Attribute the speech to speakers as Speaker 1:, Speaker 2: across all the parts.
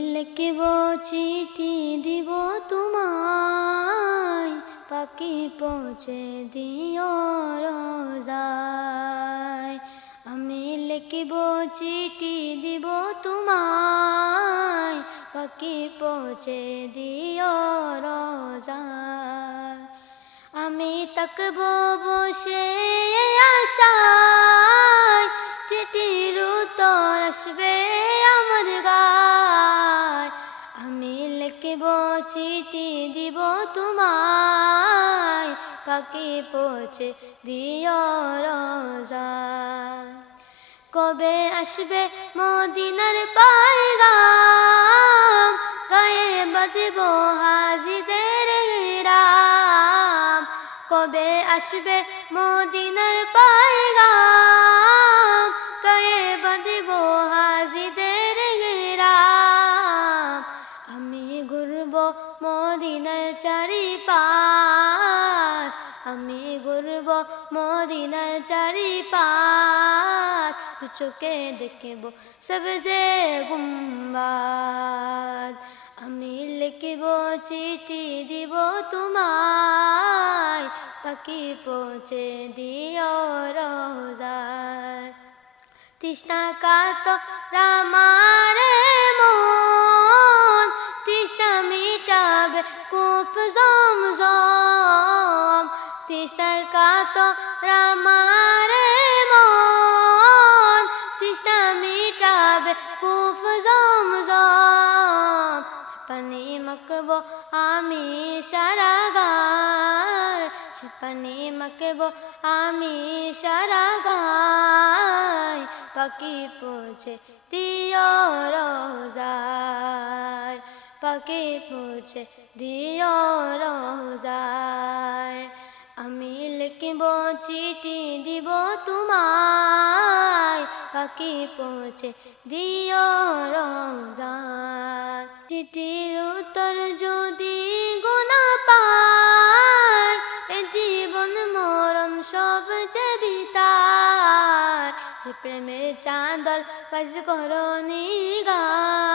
Speaker 1: লিখব চিঠি দিব তোমায়? পাখি পৌঁছে দিও রোজায়। আমি লিখব চিঠি দিব তোমায়। পাখি পৌঁছে দিও রোজায়। আমি তাকব বসে আশায়, চিঠির উত্তর আসবে আমি লিখব দিব তোমায়? পাখি পৌঁছে দিও রোজায় কবে আসবে মদিনার পায়গাম? গায়ে বাঁধব হাজিদের রাম। কবে আসবে মদিনার চারিপাশ আমি ঘুরব মদিনার চারিপাশ দু চোখে দেখব সবজে গুম্বাদ, আমি লিখব চিঠি দিব তোমায় পাখি পৌঁছে দিও রোজায়। তৃষ্ণা কাত রামারে মন কূপ জমজম তৃষ্ণা কাত রামারে মন তৃষ্ণা মিটাবে কূপ জমজম পানি মকব আমি সারা গায় পানি মকব আমি সারা গায় পাখি পৌঁছে দিও রোজায় পাখি পৌঁছে দিও রোজায়। আমি লিখব চিঠি দিব তোমায় পাখি পৌঁছে দিও রোজায়। চিঠির উত্তর যদি গোনা পায়, এ জীবন মরণ সব যে বিতায়। যে প্রেমের চাঁদর বাজ করো যে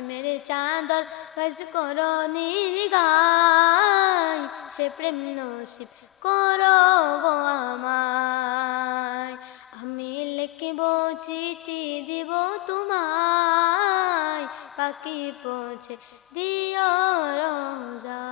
Speaker 1: প্রেমের চাঁদর বস করো নিগায় সে প্রেম নসিব করো গো আমায় আমি লিখব চিঠি দিব তোমায় পাখি পৌঁছে দিও রোজা